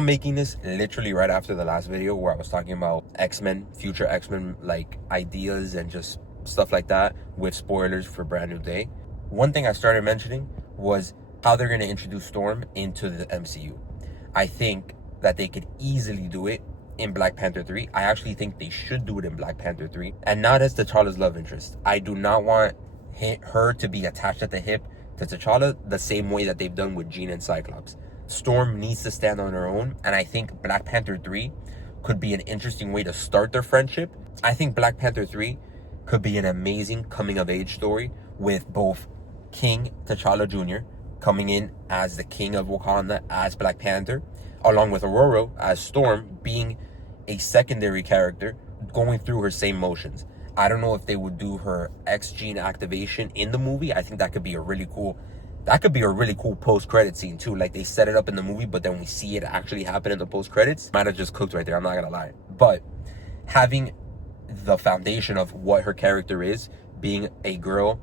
I'm making this literally right after the last video where I was talking about X-Men, future X-Men, like ideas and just stuff like that with spoilers for Brand New Day. One thing I started mentioning was how they're going to introduce Storm into the MCU. I think that they could easily do it in Black Panther 3. I actually think they should do it in Black Panther 3, and not as T'Challa's love interest. I do not want her to be attached at the hip to T'Challa the same way that they've done with Jean and Cyclops. Storm needs to stand on her own, and I think Black Panther 3 could be an interesting way to start their friendship. I think Black Panther 3 could be an amazing coming-of-age story with both King T'Challa Jr. coming in as the king of Wakanda as Black Panther, along with Aurora as Storm being a secondary character going through her same motions. I don't know if they would do her X gene activation in the movie. I think that could be a really cool post-credit scene too. Like, they set it up in the movie, but then we see it actually happen in the post-credits. Might have just cooked right there, I'm not gonna lie. But having the foundation of what her character is, being a girl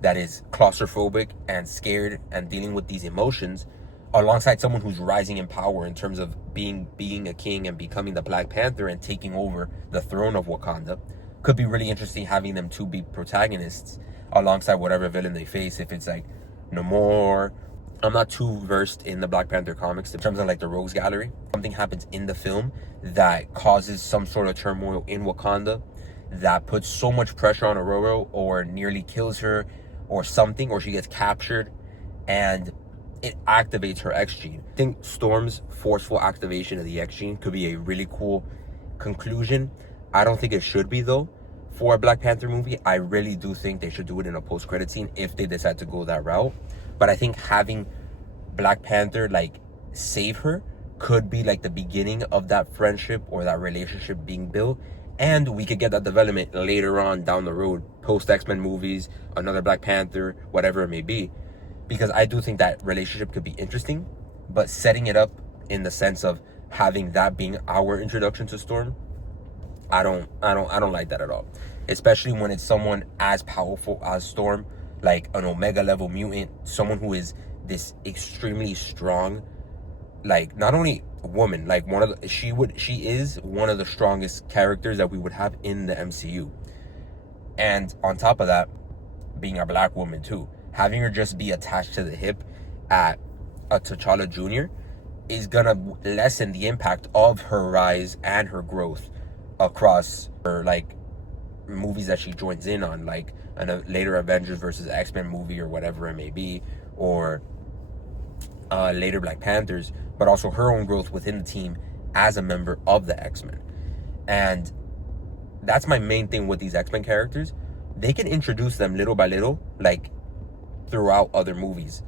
that is claustrophobic and scared and dealing with these emotions, alongside someone who's rising in power in terms of being a king and becoming the Black Panther and taking over the throne of Wakanda, could be really interesting having them two be protagonists alongside whatever villain they face. If it's like Namor, I'm not too versed in the Black Panther comics in terms of like the Rogues Gallery. Something happens in the film that causes some sort of turmoil in Wakanda that puts so much pressure on Aurora, or nearly kills her or something, or she gets captured, and it activates her X gene. I think Storm's forceful activation of the X gene could be a really cool conclusion. I don't think it should be, though, for a Black Panther movie. I really do think they should do it in a post-credit scene if they decide to go that route. But I think having Black Panther like save her could be like the beginning of that friendship or that relationship being built, and we could get that development later on down the road, post X-Men movies, another Black Panther, whatever it may be. Because I do think that relationship could be interesting, but setting it up in the sense of having that being our introduction to Storm, I don't like that at all. Especially when it's someone as powerful as Storm, like an Omega level mutant, someone who is this extremely strong, like not only woman, like she is one of the strongest characters that we would have in the MCU. And on top of that, being a Black woman too, having her just be attached to the hip at a T'Challa Jr. is gonna lessen the impact of her rise and her growth across her like movies that she joins in on, like a later Avengers versus X-Men movie or whatever it may be, or later Black Panthers, but also her own growth within the team as a member of the X-Men. And that's my main thing with these X-Men characters. They can introduce them little by little, like throughout other movies,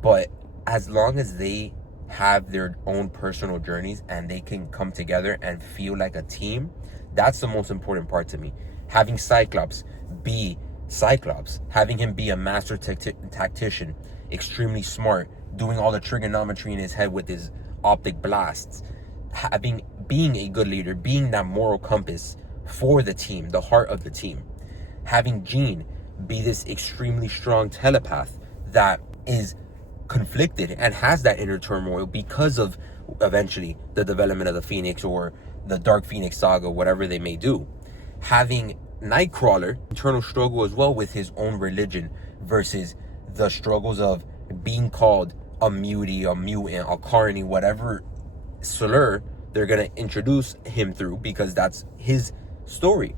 but as long as they have their own personal journeys and they can come together and feel like a team, that's the most important part to me. Having Cyclops be Cyclops, having him be a master tactician, extremely smart, doing all the trigonometry in his head with his optic blasts, being a good leader, being that moral compass for the team, the heart of the team. Having Jean be this extremely strong telepath that is conflicted and has that inner turmoil because of eventually the development of the Phoenix or the Dark Phoenix saga, whatever they may do. Having Nightcrawler, internal struggle as well with his own religion versus the struggles of being called a mutie, a mutant, a carny, whatever slur they're going to introduce him through, because that's his story.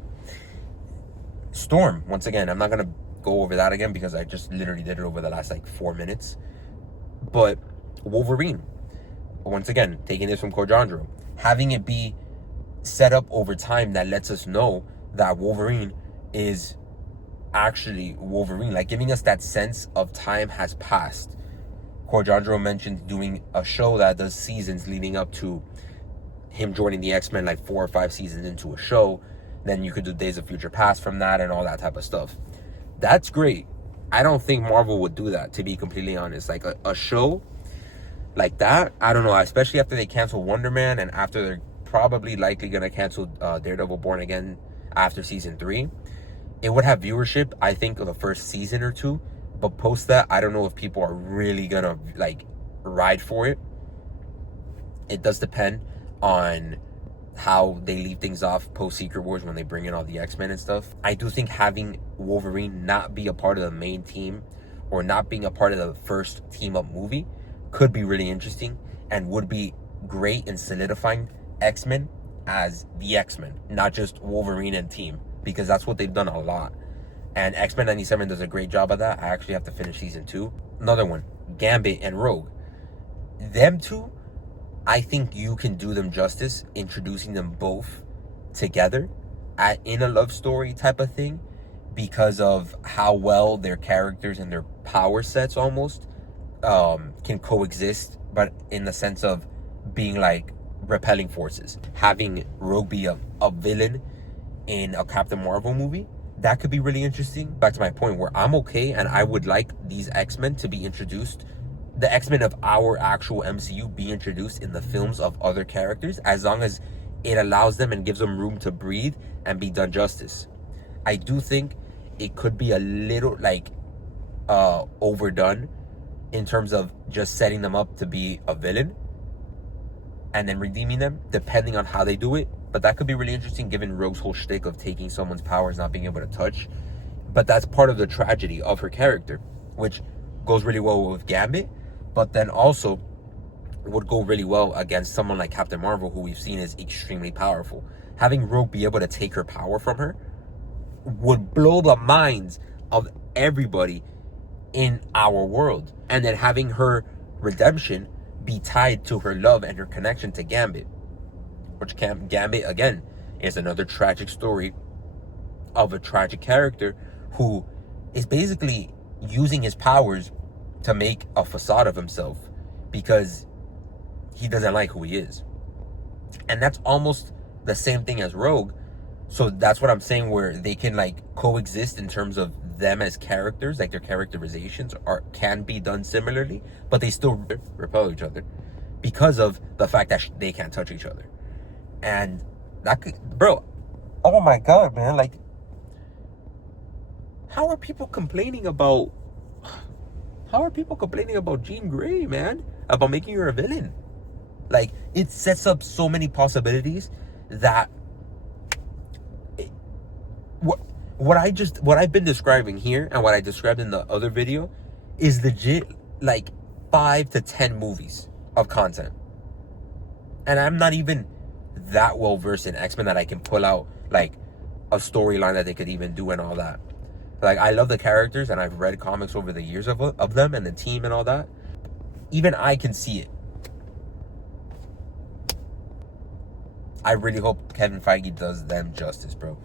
Storm, once again, I'm not going to go over that again because I just literally did it over the last like 4 minutes. But Wolverine, once again, taking this from Kojandro, having it be set up over time that lets us know that Wolverine is actually Wolverine, like giving us that sense of time has passed. Kojandro mentioned doing a show that does seasons leading up to him joining the X-Men, like 4 or 5 seasons into a show. Then you could do Days of Future Past from that and all that type of stuff. That's great. I don't think Marvel would do that, to be completely honest. Like a show like that, I don't know, especially after they cancel Wonder Man and after they're probably likely going to cancel Daredevil Born Again after season 3. It would have viewership, I think, of the first season or 2. But post that, I don't know if people are really going to like ride for it. It does depend on how they leave things off post Secret Wars when they bring in all the X-Men and stuff. I do think having Wolverine not be a part of the main team or not being a part of the first team up movie could be really interesting and would be great in solidifying X-Men as the X-Men, not just Wolverine and team, because that's what they've done a lot. And X-Men 97 does a great job of that. I actually have to finish season 2. Another one, Gambit and Rogue. Them two, I think you can do them justice introducing them both together in a love story type of thing, because of how well their characters and their power sets almost can coexist, but in the sense of being like repelling forces. Having Rogue be a villain in a Captain Marvel movie, that could be really interesting. Back to my point where I'm okay and I would like these X-Men to be introduced, the X-Men of our actual MCU be introduced in the films of other characters, as long as it allows them and gives them room to breathe and be done justice. I do think it could be a little like overdone in terms of just setting them up to be a villain and then redeeming them, depending on how they do it. But that could be really interesting given Rogue's whole shtick of taking someone's powers, not being able to touch. But that's part of the tragedy of her character, which goes really well with Gambit, but then also would go really well against someone like Captain Marvel, who we've seen is extremely powerful. Having Rogue be able to take her power from her would blow the minds of everybody in our world. And then having her redemption be tied to her love and her connection to Gambit, which Gambit, again, is another tragic story of a tragic character who is basically using his powers to make a facade of himself because he doesn't like who he is. And that's almost the same thing as Rogue. So that's what I'm saying, where they can like coexist in terms of them as characters, like their characterizations can be done similarly, but they still repel each other because of the fact that they can't touch each other. And that could, bro, oh my god, man, like, how are people complaining about Jean Grey, man, about making her a villain? Like, it sets up so many possibilities that what I've been describing here and what I described in the other video is legit like 5 to 10 movies of content. And I'm not even that well versed in X-Men that I can pull out like a storyline that they could even do and all that. Like, I love the characters and I've read comics over the years of them and the team and all that. Even I can see it. I really hope Kevin Feige does them justice, bro.